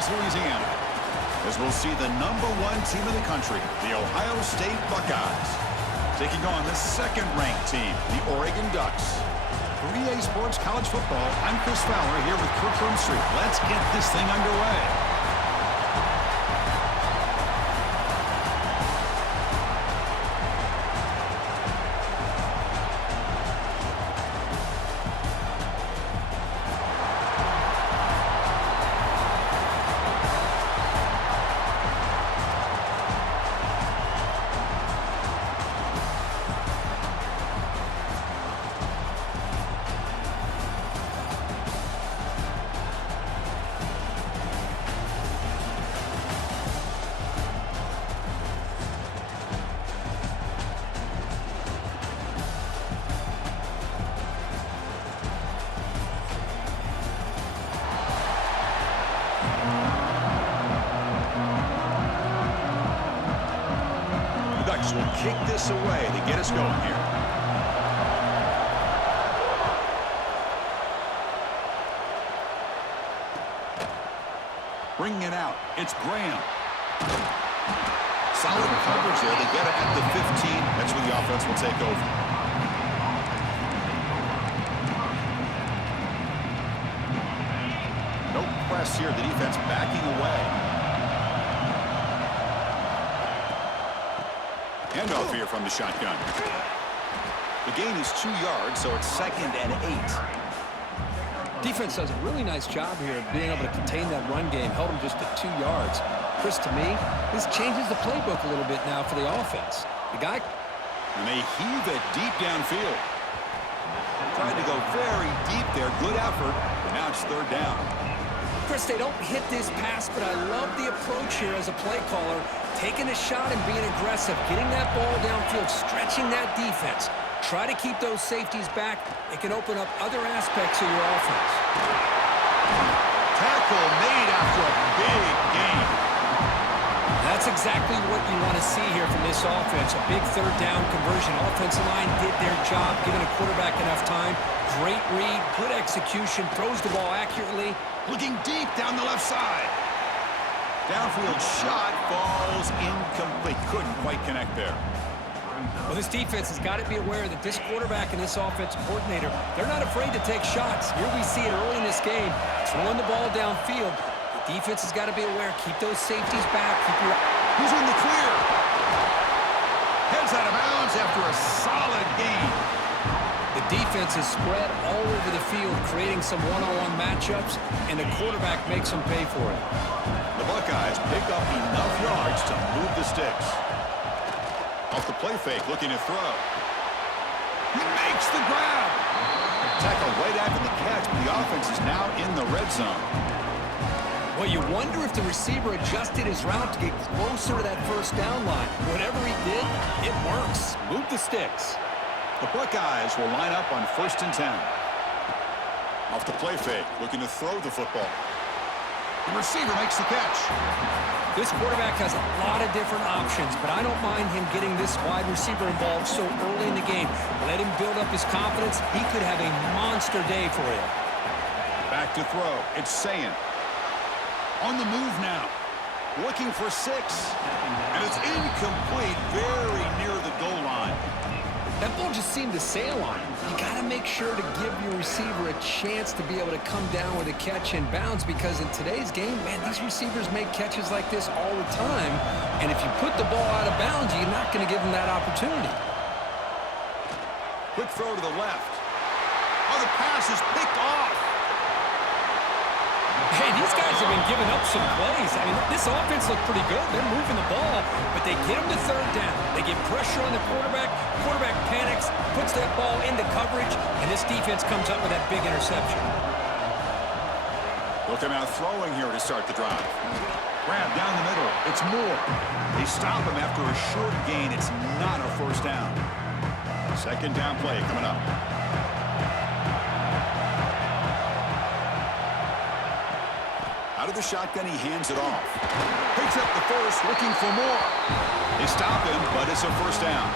Southeast Louisiana, as we'll see the #1 team in the country, the Ohio State Buckeyes, taking on the second-ranked team, the Oregon Ducks. For EA Sports College Football, I'm Chris Fowler here with Kirk Street. Let's get this thing underway. Will kick this away to get us going here. Bringing it out, it's Graham. Solid coverage there. They get it at the 15. That's where the offense will take over. No press here. The defense backing away. Handoff here from the shotgun. The gain is 2 yards, so it's 2nd and 8. Defense does a really nice job here of being able to contain that run game, held them just at 2 yards. Chris, to me, this changes the playbook a little bit now for the offense. And they heave it deep downfield. Tried to go very deep there. Good effort, but now it's 3rd down. Chris, they don't hit this pass, but I love the approach here as a play caller. Taking a shot and being aggressive, getting that ball downfield, stretching that defense. Try to keep those safeties back. It can open up other aspects of your offense. Tackle made after a big gain. That's exactly what you want to see here from this offense. A big 3rd down conversion. Offensive line did their job, giving a quarterback enough time. Great read, good execution, throws the ball accurately. Looking deep down the left side. Downfield shot falls incomplete. Couldn't quite connect there. Well, this defense has got to be aware that this quarterback and this offensive coordinator, they're not afraid to take shots. Here we see it early in this game, throwing the ball downfield. The defense has got to be aware. Keep those safeties back. Who's in the clear? Heads out of bounds after a solid gain. The defense is spread all over the field, creating some one-on-one matchups, and the quarterback makes them pay for it. The Buckeyes pick up enough yards to move the sticks. Off the play fake, looking to throw. He makes the grab. Tackle right after the catch, but the offense is now in the red zone. Well, you wonder if the receiver adjusted his route to get closer to that 1st down line. Whatever he did, it works. Move the sticks. The Buckeyes will line up on 1st and 10. Off the play fake, looking to throw the football. The receiver makes the catch. This quarterback has a lot of different options, but I don't mind him getting this wide receiver involved so early in the game. Let him build up his confidence. He could have a monster day for you. Back to throw. It's Sayin. On the move now. Looking for 6. And it's incomplete, very near the goal line. That ball just seemed to sail on him. You got to make sure to give your receiver a chance to be able to come down with a catch and bounce, because in today's game, man, these receivers make catches like this all the time. And if you put the ball out of bounds, you're not going to give them that opportunity. Quick throw to the left. Oh, the pass is picked off. Hey, these guys have been giving up some plays. I mean, this offense looked pretty good. They're moving the ball, but they get them to 3rd down. They get pressure on the quarterback. Quarterback panics, puts that ball into coverage, and this defense comes up with that big interception. Look him out throwing here to start the drive. Grab down the middle. It's Moore. They stop him after a short gain. It's not a 1st down. 2nd down play coming up. Out of the shotgun, he hands it off. Picks up the 1st, looking for more. They stop him, but it's a 1st down.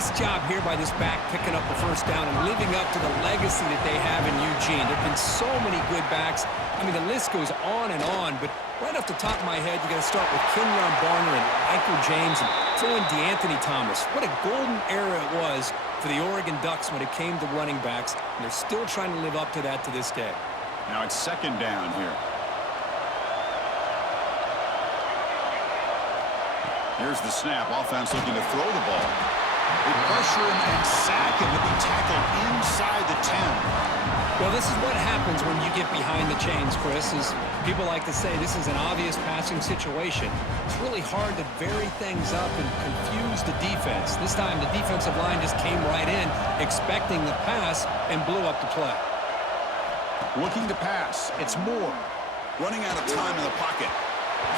Nice job here by this back picking up the first down and living up to the legacy that they have in Eugene. There have been so many good backs. I mean, the list goes on and on, but right off the top of my head, you got to start with Kenyon Barner and Michael James and throw in DeAnthony Thomas. What a golden era it was for the Oregon Ducks when it came to running backs, and they're still trying to live up to that to this day. Now it's second down here. Here's the snap. Offense looking to throw the ball. They pressure him and sack him to be tackled inside the 10. Well, this is what happens when you get behind the chains, Chris. Is people like to say this is an obvious passing situation. It's really hard to vary things up and confuse the defense. This time, the defensive line just came right in, expecting the pass, and blew up the play. Looking to pass. It's Moore. Running out of time in the pocket.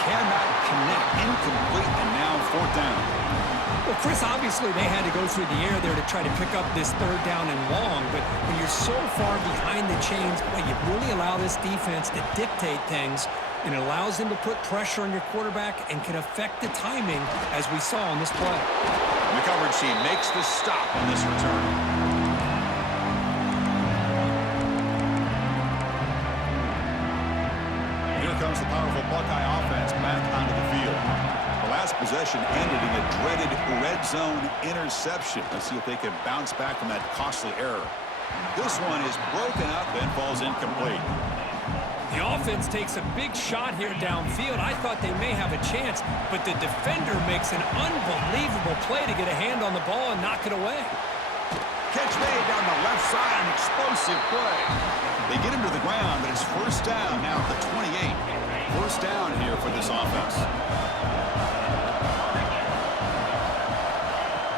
Cannot connect. Incomplete, and now fourth down. Well, Chris, obviously they had to go through the air there to try to pick up this third down and long, but when you're so far behind the chains, boy, you really allow this defense to dictate things, and it allows them to put pressure on your quarterback and can affect the timing, as we saw on this play. The coverage team makes the stop on this return. Comes the powerful Buckeye offense back onto the field. The last possession ended in a dreaded red zone interception. Let's see if they can bounce back from that costly error. This one is broken up and falls incomplete. The offense takes a big shot here downfield. I thought they may have a chance, but the defender makes an unbelievable play to get a hand on the ball and knock it away. Catch made down the left side, an explosive play. They get him to the ground, but it's first down now at the 28. First down here for this offense.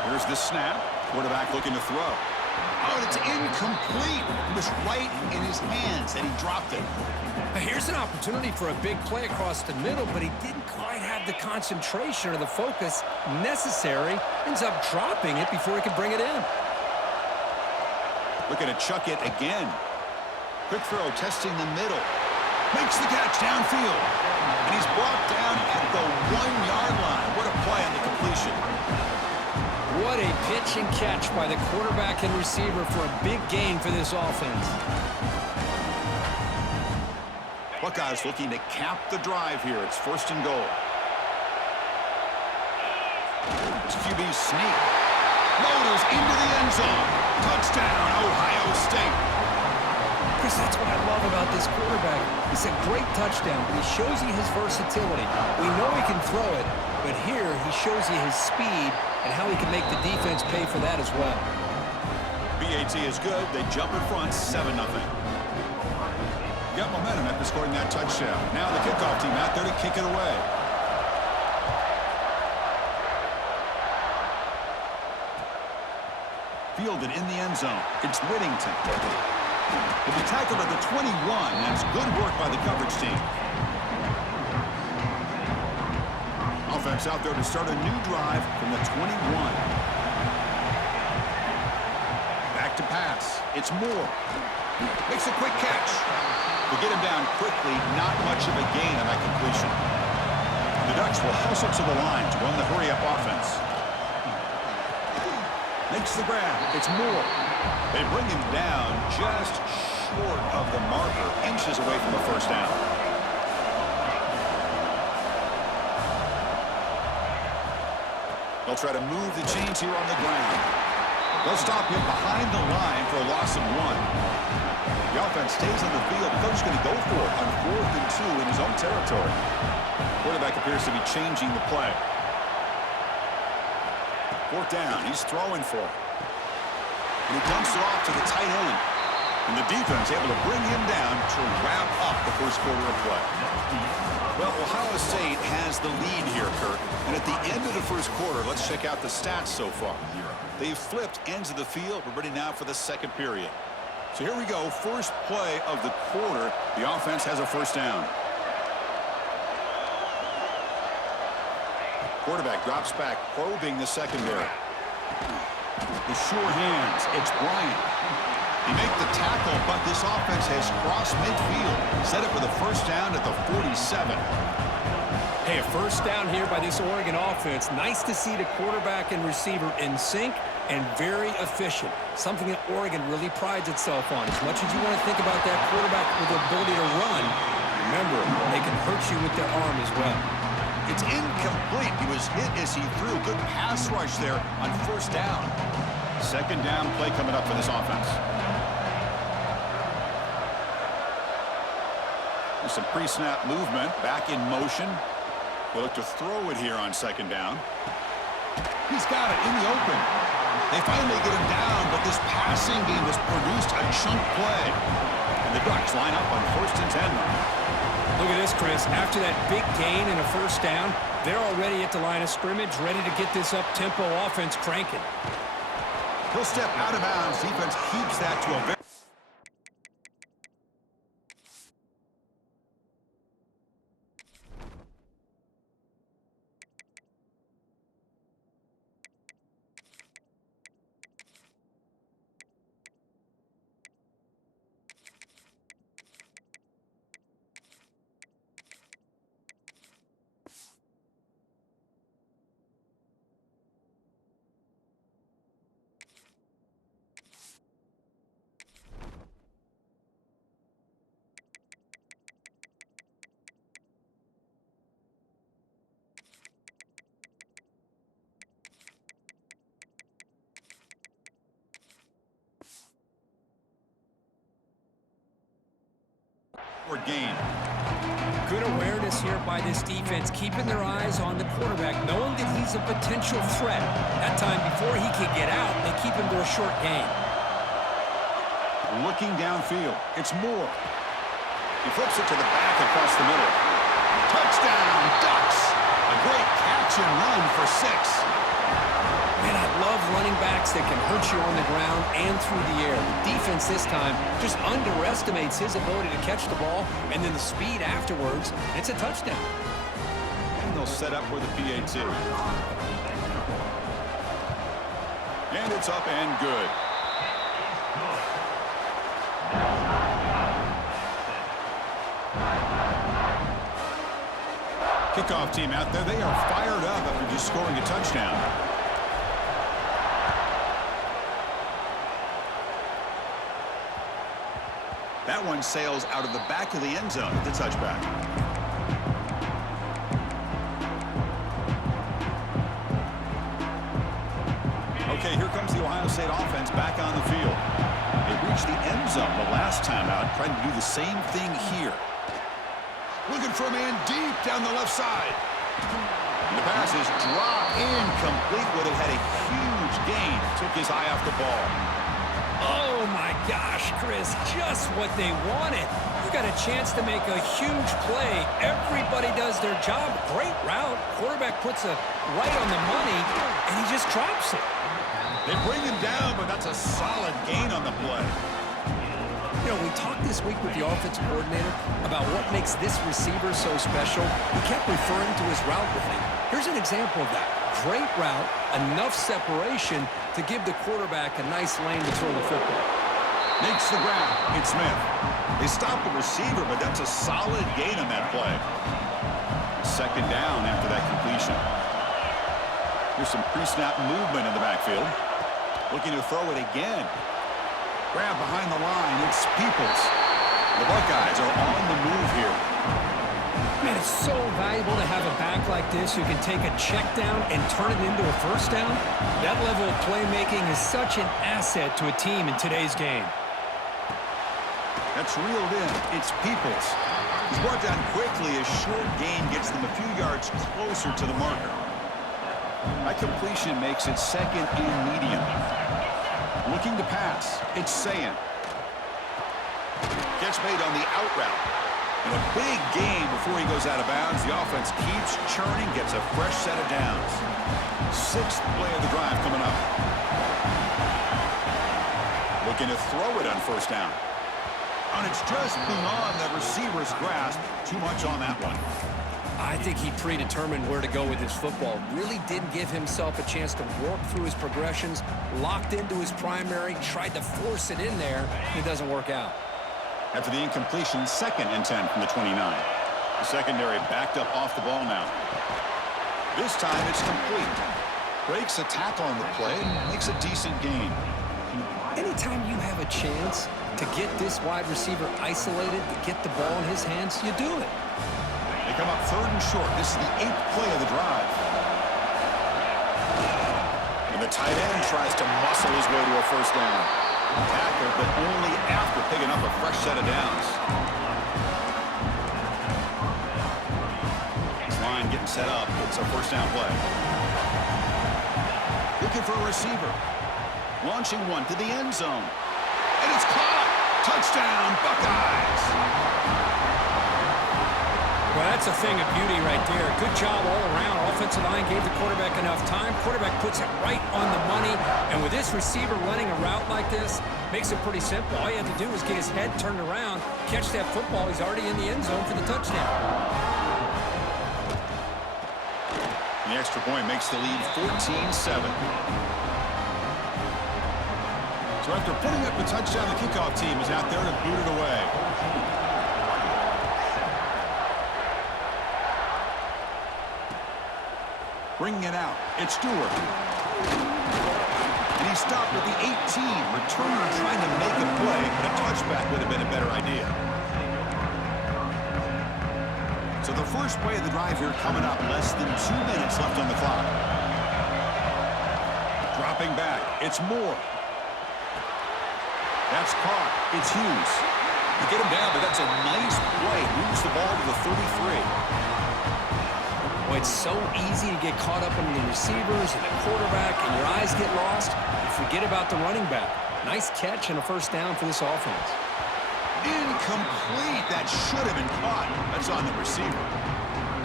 Here's the snap. Quarterback looking to throw. Oh, and it's incomplete. It was right in his hands, and he dropped it. Here's an opportunity for a big play across the middle, but he didn't quite have the concentration or the focus necessary. Ends up dropping it before he could bring it in. Looking to chuck it again. Quick throw, testing the middle. Makes the catch downfield. And he's brought down at the 1-yard line. What a play on the completion. What a pitch and catch by the quarterback and receiver for a big gain for this offense. Buckeyes looking to cap the drive here. It's first and goal. It's QB sneak. Motors into the end zone. Touchdown, Ohio State. Chris, that's what I love about this quarterback. It's a great touchdown, but he shows you his versatility. We know he can throw it, but here he shows you his speed and how he can make the defense pay for that as well. BAT is good. They jump in front, 7-0. Got momentum after scoring that touchdown. Now the kickoff team out there to kick it away. Fielded in the end zone. It's Whittington. He'll be tackled at the 21. That's good work by the coverage team. Offense out there to start a new drive from the 21. Back to pass. It's Moore. Makes a quick catch. To get him down quickly, not much of a gain on that completion. The Ducks will hustle to the line to run the hurry-up offense. Makes the grab. It's Moore. They bring him down just short of the marker, inches away from the first down. They'll try to move the chains here on the ground. They'll stop him behind the line for a loss of 1. The offense stays on the field. The coach is going to go for it on 4th and 2 in his own territory. Quarterback appears to be changing the play. 4th down. He's throwing for it. And he dumps it off to the tight end. And the defense able to bring him down to wrap up the first quarter of play. Well, Ohio State has the lead here, Kirk. And at the end of the first quarter, let's check out the stats so far. They've flipped ends of the field. We're ready now for the second period. So here we go. First play of the quarter. The offense has a first down. Quarterback drops back, probing the secondary. The sure hands. It's Bryant. He makes the tackle, but this offense has crossed midfield. Set up with a first down at the 47. Hey, Hey, a first down here by this Oregon offense. Nice to see the quarterback and receiver in sync and very efficient, something that Oregon really prides itself on. As much as you want to think about that quarterback with the ability to run, remember, they can hurt you with their arm as well. It's incomplete. He was hit as he threw. Good pass rush there on first down. Second down play coming up for this offense. There's some pre-snap movement. Back in motion. They look to throw it here on second down. He's got it in the open. They finally get him down, but this passing game has produced a chunk play. And the Ducks line up on 1st and 10 now. Look at this, Chris. After that big gain and a first down, they're already at the line of scrimmage, ready to get this up-tempo offense cranking. He'll step out of bounds. Defense keeps that to a very... Gain. Good awareness here by this defense, keeping their eyes on the quarterback, knowing that he's a potential threat. That time before he can get out, they keep him to a short gain. Looking downfield. It's Moore. He flips it to the back across the middle. Touchdown, Ducks! A great catch and run for 6. Man, I love running backs that can hurt you on the ground and through the air. The defense this time just underestimates his ability to catch the ball, and then the speed afterwards, it's a touchdown. And they'll set up for the PAT. And it's up and good. Kickoff team out there, they are fired up after just scoring a touchdown. That one sails out of the back of the end zone at the touchback. Okay, here comes the Ohio State offense back on the field. They reached the end zone the last time out, trying to do the same thing here. Looking for a man deep down the left side. And the pass is dropped incomplete. Would have had a huge gain. Took his eye off the ball. Oh, my gosh, Chris, just what they wanted. You got a chance to make a huge play. Everybody does their job. Great route. Quarterback puts it right on the money, and he just drops it. They bring him down, but that's a solid gain on the play. You know, we talked this week with the offensive coordinator about what makes this receiver so special. He kept referring to his route running. Here's an example of that. Great route, enough separation to give the quarterback a nice lane to throw the football. Makes the ground. It's Smith. They stop the receiver, but that's a solid gain on that play. Second down after that completion. Here's some pre-snap movement in the backfield. Looking to throw it again. Grab behind the line. It's Peoples. The Buckeyes are on the move here. Man, it's so valuable to have a back like this who can take a check down and turn it into a first down. That level of playmaking is such an asset to a team in today's game. That's reeled in. It's Peoples. He's brought down quickly. A short gain gets them a few yards closer to the marker. That completion makes it second and medium. Looking to pass. It's Sayin. Gets made on the out route. And a big gain before he goes out of bounds. The offense keeps churning, gets a fresh set of downs. 6th play of the drive coming up. Looking to throw it on first down. And it's just beyond the receiver's grasp. Too much on that one. I think he predetermined where to go with his football. Really didn't give himself a chance to work through his progressions. Locked into his primary, tried to force it in there. It doesn't work out. After the incompletion, 2nd and 10 from the 29. The secondary backed up off the ball now. This time it's complete. Breaks a tackle on the play and makes a decent gain. Anytime you have a chance to get this wide receiver isolated, to get the ball in his hands, you do it. They come up 3rd and short. This is the 8th play of the drive. And the tight end tries to muscle his way to a first down. Tackle, but only after picking up a fresh set of downs. This line getting set up. It's a first down play. Looking for a receiver. Launching one to the end zone. And it's caught. Touchdown, Buckeyes. Well, that's a thing of beauty right there. Good job all around. Offensive line gave the quarterback enough time. Quarterback puts it right on the money. And with this receiver running a route like this, makes it pretty simple. All you have to do is get his head turned around, catch that football. He's already in the end zone for the touchdown. The extra point makes the lead 14-7. So after putting up a touchdown, the kickoff team is out there to boot it away. Bringing it out, it's Stewart. And he stopped at the 18. Returner trying to make a play, but a touchback would have been a better idea. So the first play of the drive here coming up. Less than 2 minutes left on the clock. Dropping back, it's Moore. That's caught. It's Hughes. To get him down, but that's a nice play. Moves the ball to the 33. Well, it's so easy to get caught up in the receivers and the quarterback, and your eyes get lost. You forget about the running back. Nice catch and a first down for this offense. Incomplete. That should have been caught. That's on the receiver.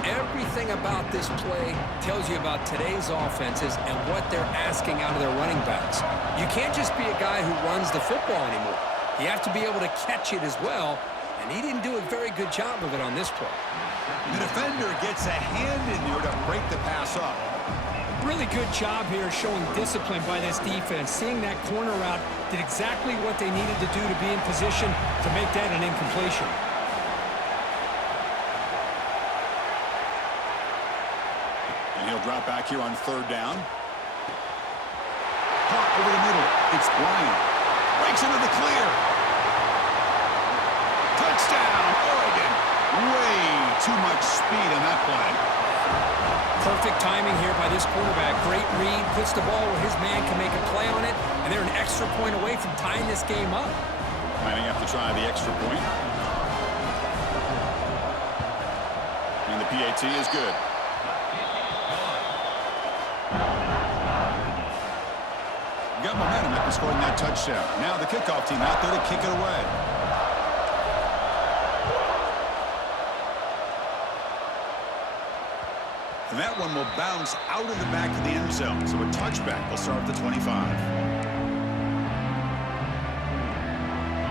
Everything about this play tells you about today's offenses and what they're asking out of their running backs. You can't just be a guy who runs the football anymore. You have to be able to catch it as well, and he didn't do a very good job of it on this play. The defender gets a hand in there to break the pass up. Really good job here showing discipline by this defense. Seeing that corner route did exactly what they needed to do to be in position to make that an incompletion. And he'll drop back here on 3rd down. Caught over the middle. It's Bryant. Breaks into the clear. Touchdown, Oregon. Way too much speed in that play. Perfect timing here by this quarterback. Great read, puts the ball where his man can make a play on it, and they're an extra point away from tying this game up. Lining up to try the extra point. And the PAT is good. Got momentum after scoring that touchdown. Now the kickoff team out there to kick it away. And that one will bounce out of the back of the end zone. So a touchback will start at the 25.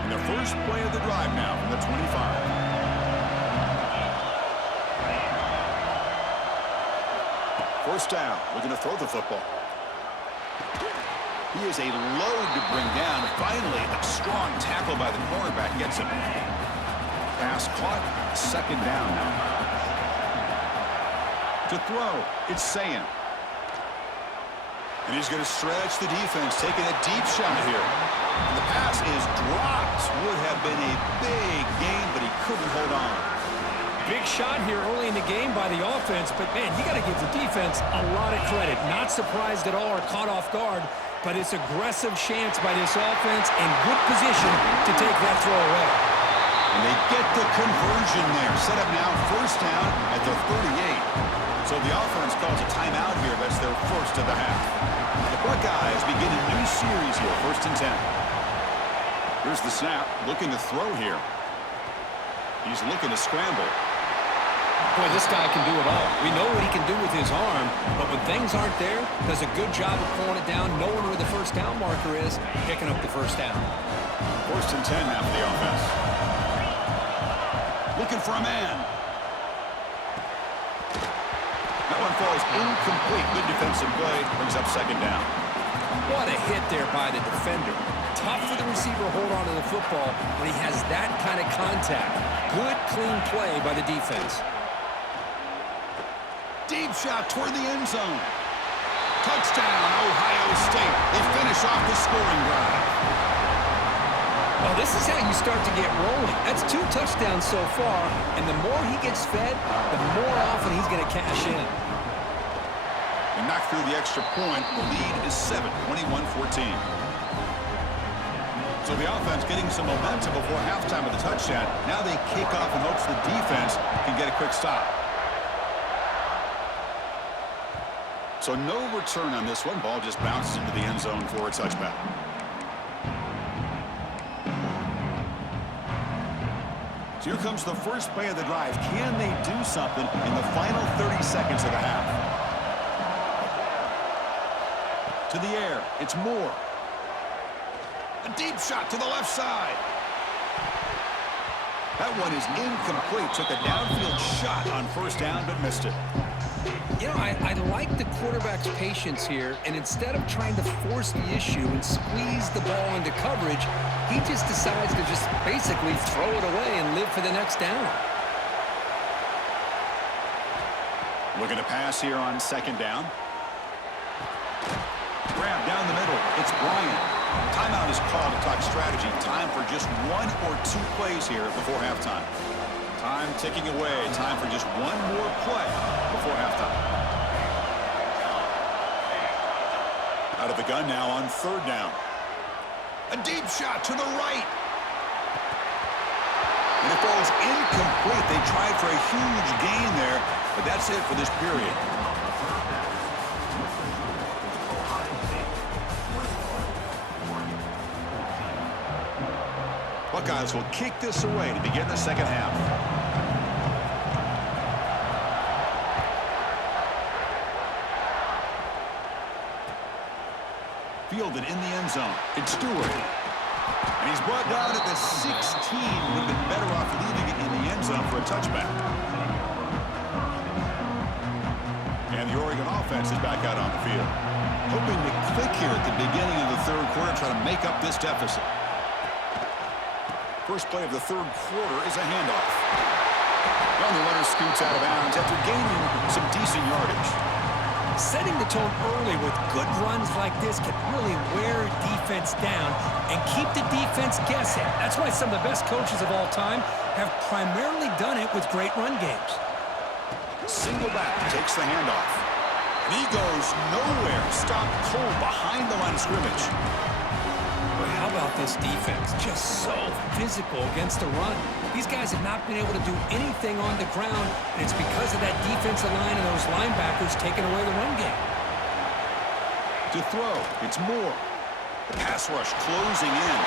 And the first play of the drive now from the 25. First down, looking to throw the football. He is a load to bring down. Finally, a strong tackle by the cornerback gets him. Pass caught, 2nd down now. To throw, it's Sayan. And he's going to stretch the defense, taking a deep shot here. And the pass is dropped. Would have been a big gain, but he couldn't hold on. Big shot here early in the game by the offense, but man, you got to give the defense a lot of credit. Not surprised at all or caught off guard, but it's aggressive chance by this offense and good position to take that throw away. And they get the conversion there. Set up now, first down at the 38. So the offense calls a timeout here. That's their first of the half. The Buckeyes begin a new series here, 1st and 10. Here's the snap, looking to throw here. He's looking to scramble. Boy, this guy can do it all. We know what he can do with his arm, but when things aren't there, does a good job of pulling it down, knowing where the first down marker is, picking up the first down. 1st and 10 now for the offense. Looking for a man. That one falls incomplete. Good defensive play. Brings up 2nd down. What a hit there by the defender. Tough for the receiver to hold on to the football when he has that kind of contact. Good, clean play by the defense. Deep shot toward the end zone. Touchdown, Ohio State. They finish off the scoring drive. Well, this is how you start to get rolling. That's 2 touchdowns so far, and the more he gets fed, the more often he's going to cash in. And knock through the extra point. The lead is 7, 21-14. So the offense getting some momentum before halftime with the touchdown. Now they kick off in hopes the defense can get a quick stop. So no return on this one. Ball just bounces into the end zone for a touchback. So here comes the first play of the drive. Can they do something in the final 30 seconds of the half? To the air. It's Moore. A deep shot to the left side. That one is incomplete. Took a downfield shot on first down, but missed it. You know, I like the quarterback's patience here, and instead of trying to force the issue and squeeze the ball into coverage, he just decides to just basically throw it away and live for the next down. Looking to pass here on second down. Grab down the middle. It's Bryant. Timeout is called to talk strategy. Time for just 1 or 2 plays here before halftime. Time ticking away. Time for just one more play before halftime. Out of the gun now on third down. A deep shot to the right. And it falls incomplete. They tried for a huge gain there, but that's it for this period. Buckeyes will kick this away to begin the second half. Fielded in the end zone. It's Stewart. And he's brought down at the 16. Would have been better off leaving it in the end zone for a touchback. And the Oregon offense is back out on the field. Hoping to click here at the beginning of the third quarter, try to make up this deficit. First play of the third quarter is a handoff. And the runner scoots out of bounds after gaining some decent yardage. Setting the tone early with good runs like this can really wear a defense down and keep the defense guessing. That's why some of the best coaches of all time have primarily done it with great run games. Single back takes the handoff. And he goes nowhere. Stopped cold behind the line of scrimmage. Well, how about this defense? Just so physical against the run. These guys have not been able to do anything on the ground, and it's because of that defensive line and those linebackers taking away the run game. To throw, it's Moore. The pass rush closing in.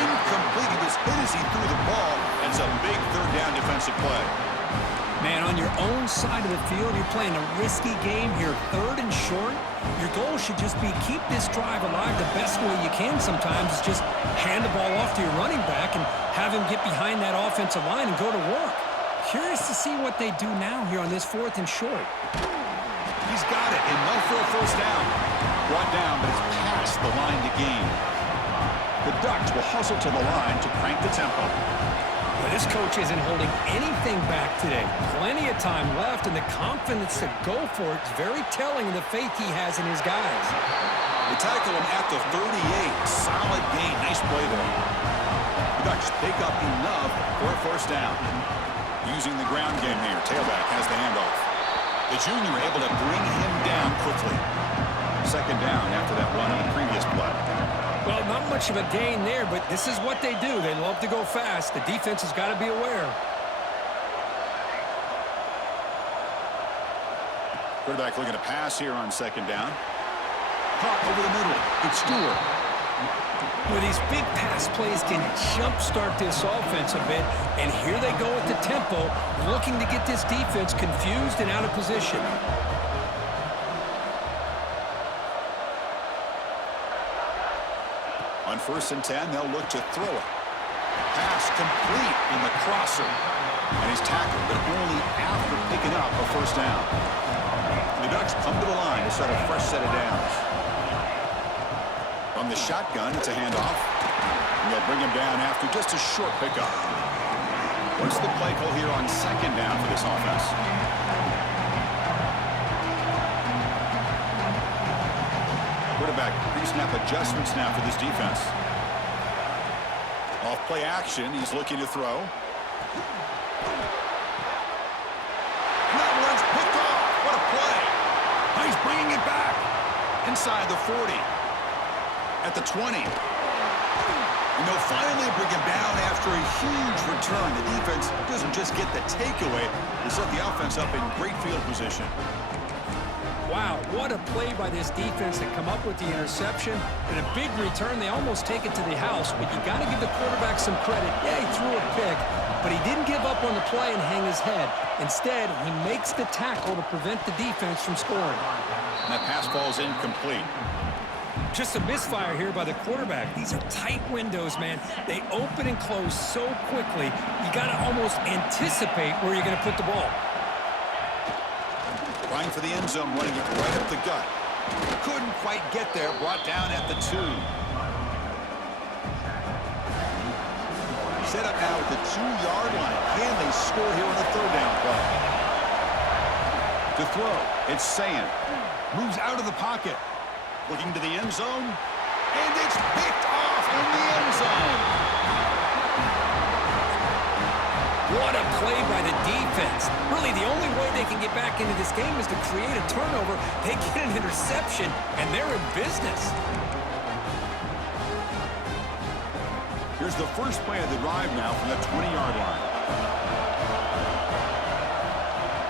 Incomplete. He was hit as he threw the ball. And it's a big third down defensive play. Man, on your own side of the field, you're playing a risky game here, third and short. Your goal should just be keep this drive alive the best way you can sometimes. Is just hand the ball off to your running back and have him get behind that offensive line and go to work. Curious to see what they do now here on this fourth and short. He's got it. Enough for a first down. Brought down, but it's past the line to gain. The Ducks will hustle to the line to crank the tempo. But this coach isn't holding anything back today. Plenty of time left, and the confidence to go for it is very telling of the faith he has in his guys. They tackle him at the 38. Solid gain. Nice play there. The Ducks pick up enough for a first down. Using the ground game here. Tailback has the handoff. The junior able to bring him down quickly. Second down after that run on the previous play. Well, not much of a gain there, but this is what they do. They love to go fast. The defense has got to be aware. Quarterback looking to pass here on second down. Caught over the middle. It's Stewart. Well, these big pass plays can jumpstart this offense a bit, and here they go at the tempo, looking to get this defense confused and out of position. On 1st and 10, they'll look to throw it. Pass complete in the crosser. And he's tackled, but only after picking up a first down. And the Ducks come to the line to start a fresh set of downs. From the shotgun, it's a handoff. And they'll bring him down after just a short pickup. What's the play call here on second down for this offense? quarterback. Pre-snap adjustments now for this defense. Off play action. He's looking to throw. And that one's picked off. What a play. Now he's bringing it back. Inside the 40. At the 20. And they'll finally bring him down after a huge return. The defense doesn't just get the takeaway. They set the offense up in great field position. Wow, what a play by this defense to come up with the interception. And a big return. They almost take it to the house, but you got to give the quarterback some credit. Yeah, he threw a pick, but he didn't give up on the play and hang his head. Instead, he makes the tackle to prevent the defense from scoring. And that pass falls incomplete. Just a misfire here by the quarterback. These are tight windows, man. They open and close so quickly, you got to almost anticipate where you're going to put the ball. Trying for the end zone, running it right up the gut. Couldn't quite get there, brought down at the 2. Set up now at the 2-yard line. Can they score here on a third down play? To throw, it's Sand. Moves out of the pocket. Looking to the end zone. And it's picked off in the end zone. What a play by the defense. Really, the only way they can get back into this game is to create a turnover. They get an interception, and they're in business. Here's the first play of the drive now from the 20-yard line.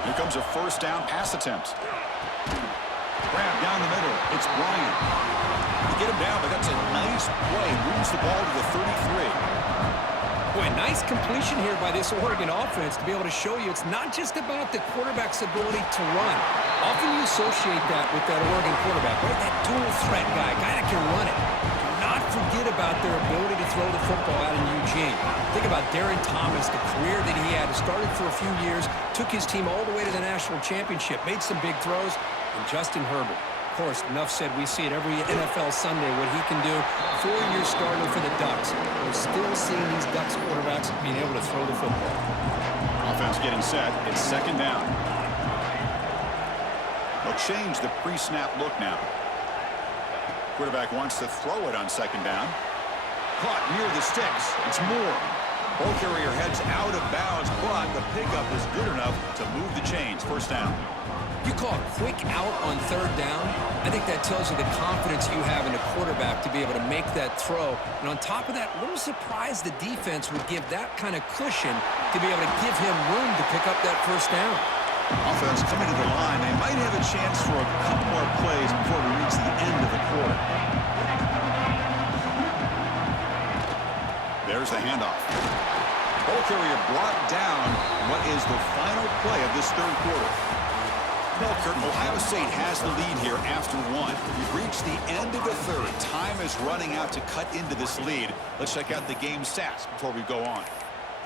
Here comes a first down pass attempt. Grab down the middle. It's Bryant. They get him down, but that's a nice play. Moves the ball to the 33. Boy, nice completion here by this Oregon offense to be able to show you it's not just about the quarterback's ability to run. Often you associate that with that Oregon quarterback, right? That dual threat guy that can run it. Do not forget about their ability to throw the football out in Eugene. Think about Darren Thomas, the career that he had. Started for a few years, took his team all the way to the national championship, made some big throws. And Justin Herbert, of course, enough said, we see it every NFL Sunday what he can do. 4-year starter for the Ducks. We're still seeing these Ducks quarterbacks being able to throw the football. Offense getting set. It's second down. They'll change the pre-snap look now. Quarterback wants to throw it on second down. Caught near the sticks. It's Moore. Ball carrier heads out of bounds, but the pickup is good enough to move the chains. First down. You call a quick out on third down, I think that tells you the confidence you have in a quarterback to be able to make that throw. And on top of that, a little surprised the defense would give that kind of cushion to be able to give him room to pick up that first down. Offense coming to the line. They might have a chance for a couple more plays before we reach the end of the quarter. There's the handoff. Ball carrier brought down. What is the final play of this third quarter? Well, Kurt, Ohio State has the lead here after 1. We've reached the end of the third. Time is running out to cut into this lead. Let's check out the game stats before we go on.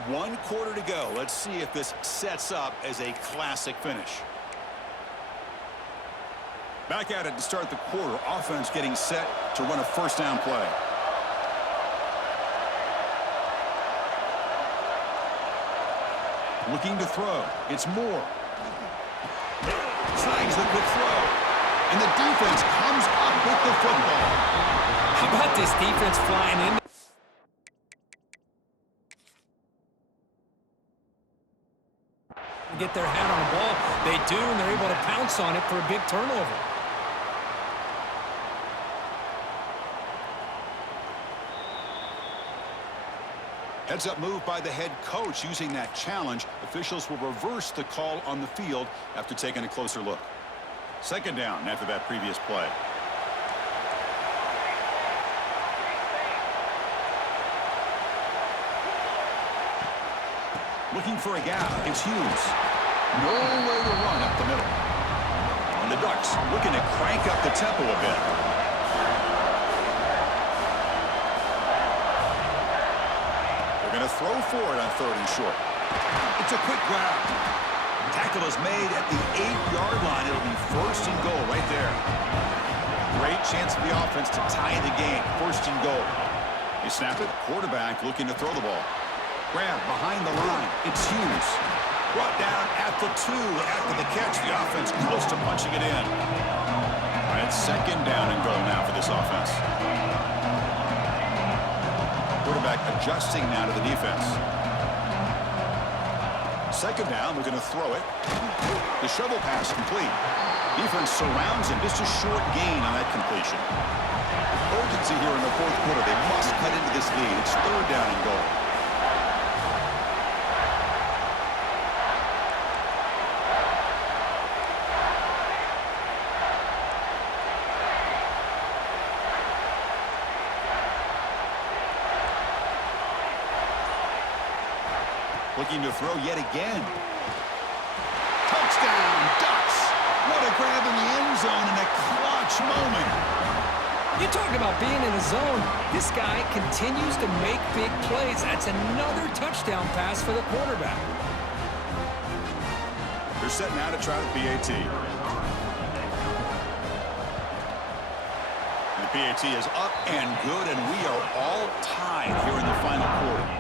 1 quarter to go. Let's see if this sets up as a classic finish. Back at it to start the quarter. Offense getting set to run a first down play. Looking to throw. It's Moore. Snags the quick throw. And the defense comes up with the football. How about this defense flying in? Get their hand on the ball. They do, and they're able to pounce on it for a big turnover. Heads up move by the head coach using that challenge. Officials will reverse the call on the field after taking a closer look. Second down after that previous play. Looking for a gap. It's Hughes. No way to run up the middle. And the Ducks looking to crank up the tempo a bit. Going to throw for it on third and short. It's a quick grab. Tackle is made at the 8-yard line. It'll be first and goal right there. Great chance for the offense to tie the game. First and goal. They snap it. Quarterback looking to throw the ball. Grab behind the line. It's Hughes. Brought down at the 2 after the catch. The offense close to punching it in. All right, second down and goal now for this offense. Quarterback adjusting now to the defense. Second down, they're going to throw it. The shovel pass complete. Defense surrounds him. Just a short gain on that completion. Urgency here in the fourth quarter. They must cut into this lead. It's third down and goal. Looking to throw yet again. Touchdown, Ducks! What a grab in the end zone in a clutch moment. You talk about being in the zone. This guy continues to make big plays. That's another touchdown pass for the quarterback. They're set now to try the PAT. And the PAT is up and good, and we are all tied here in the final quarter.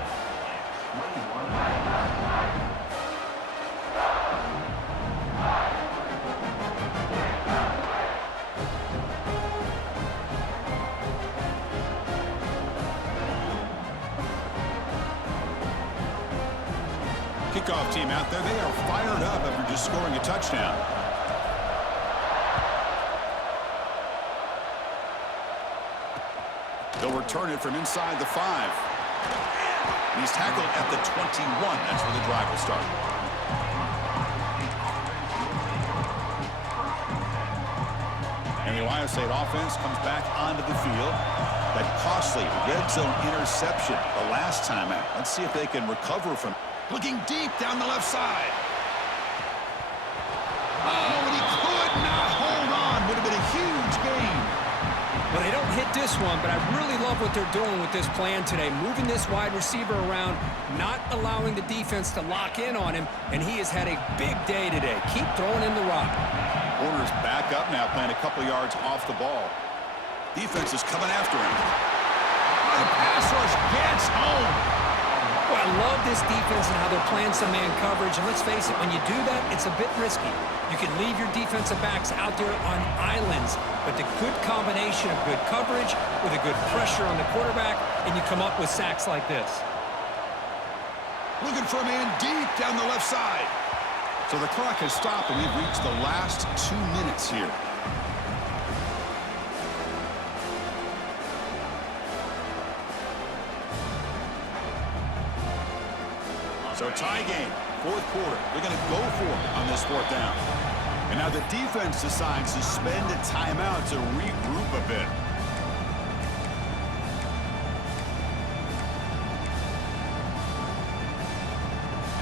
Kickoff team out there. They are fired up after just scoring a touchdown. They'll return it from inside the 5. And he's tackled at the 21. That's where the drive will start. And the Ohio State offense comes back onto the field. That costly red zone interception the last time out. Let's see if they can recover from. Looking deep down the left side. Oh, and he could not hold on. Would have been a huge gain. Well, they don't hit this one, but I really love what they're doing with this plan today. Moving this wide receiver around, not allowing the defense to lock in on him, and he has had a big day today. Keep throwing in the rock. Warner's back up now, playing a couple yards off the ball. Defense is coming after him. The pass rush gets home. Well, I love this defense and how they're playing some man coverage. And let's face it, when you do that, it's a bit risky. You can leave your defensive backs out there on islands, but the good combination of good coverage with a good pressure on the quarterback, and you come up with sacks like this. Looking for a man deep down the left side. So the clock has stopped, and we've reached the last 2 minutes here. So a tie game, fourth quarter. They're going to go for it on this fourth down. And now the defense decides to spend a timeout to regroup a bit.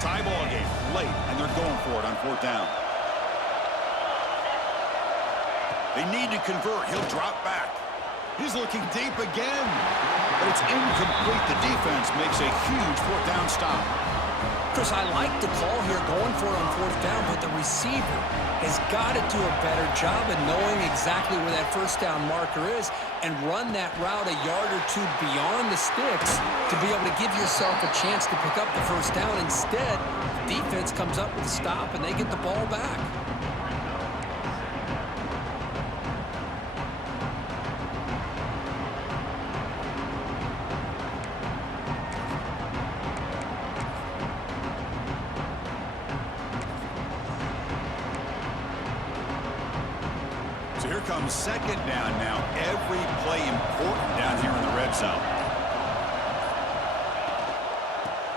Tie ball game late, and they're going for it on fourth down. They need to convert. He'll drop back. He's looking deep again. But it's incomplete. The defense makes a huge fourth down stop. Chris, I like the call here going for it on fourth down, but the receiver has got to do a better job of knowing exactly where that first down marker is and run that route a yard or two beyond the sticks to be able to give yourself a chance to pick up the first down. Instead, the defense comes up with a stop and they get the ball back. Here comes second down now. Every play important down here in the red zone.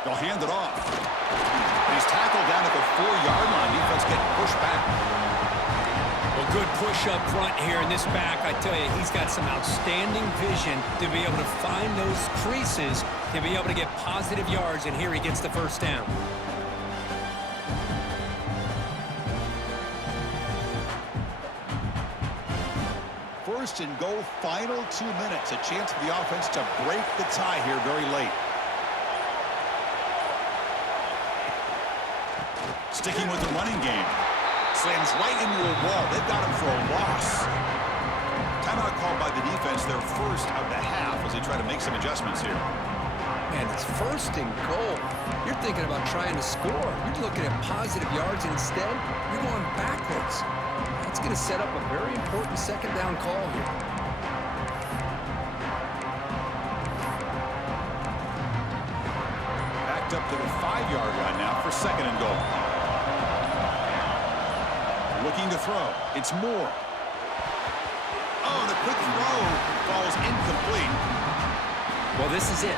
They'll hand it off. He's tackled down at the 4-yard line. Defense getting pushed back. Well, good push up front here in this back. I tell you, he's got some outstanding vision to be able to find those creases, to be able to get positive yards, and here he gets the first down. First and goal, final 2 minutes. A chance for the offense to break the tie here very late. Sticking with the running game. Slams right into a wall. They've got him for a loss. Timeout called by the defense, their first of the half, as they try to make some adjustments here. Man, it's first and goal. You're thinking about trying to score. You're looking at positive yards. Instead, you're going backwards. That's going to set up a very important second down call here. Backed up to the 5-yard line now for second and goal. Looking to throw. It's Moore. Oh, the quick throw falls incomplete. Well, this is it.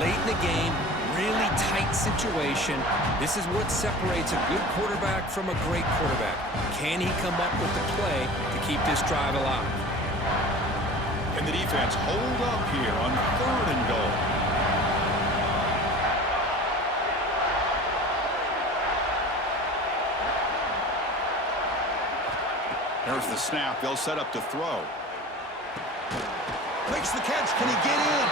Late in the game, really tight situation. This is what separates a good quarterback from a great quarterback. Can he come up with the play to keep this drive alive? And the defense hold up here on third and goal. There's the snap. They'll set up to throw. Makes the catch. Can he get in?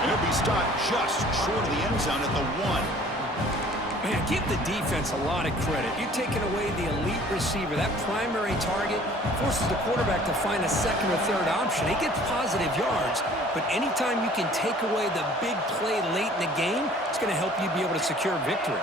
And he'll be stopped just short of the end zone at the 1. Man, give the defense a lot of credit. You're taking away the elite receiver. That primary target forces the quarterback to find a second or third option. He gets positive yards, but anytime you can take away the big play late in the game, it's going to help you be able to secure victory.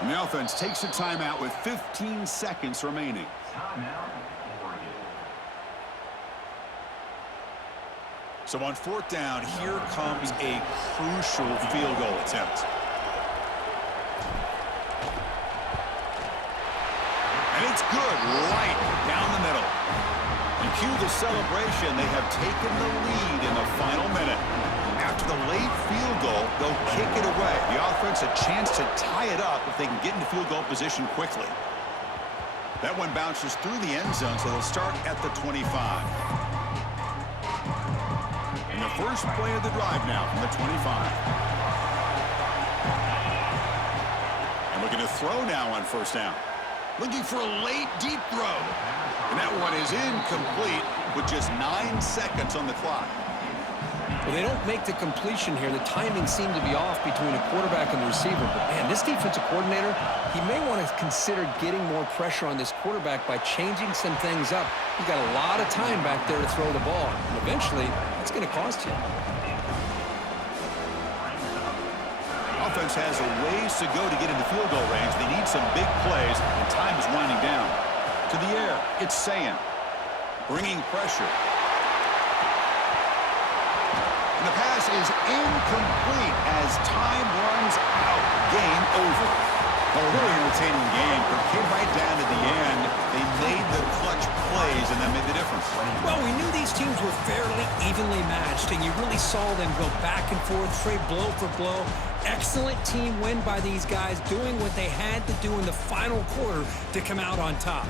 And the offense takes a timeout with 15 seconds remaining. So on fourth down, here comes a crucial field goal attempt. And it's good right down the middle. And cue the celebration. They have taken the lead in the final minute. After the late field goal, they'll kick it away. The offense a chance to tie it up if they can get into field goal position quickly. That one bounces through the end zone, so they'll start at the 25. And the first play of the drive now from the 25. And looking to throw now on first down. Looking for a late deep throw. And that one is incomplete with just 9 seconds on the clock. Well, they don't make the completion here. The timing seemed to be off between a quarterback and the receiver. But, man, this defensive coordinator, he may want to consider getting more pressure on this quarterback by changing some things up. You've got a lot of time back there to throw the ball. And eventually, that's going to cost you. Offense has a ways to go to get into field goal range. They need some big plays, and time is winding down. To the air, it's Sayan. Bringing pressure. The pass is incomplete as time runs out. Game over. A really entertaining game. But it came right down to the end. They made the clutch plays, and that made the difference. Well, we knew these teams were fairly evenly matched, and you really saw them go back and forth, trade blow for blow. Excellent team win by these guys, doing what they had to do in the final quarter to come out on top.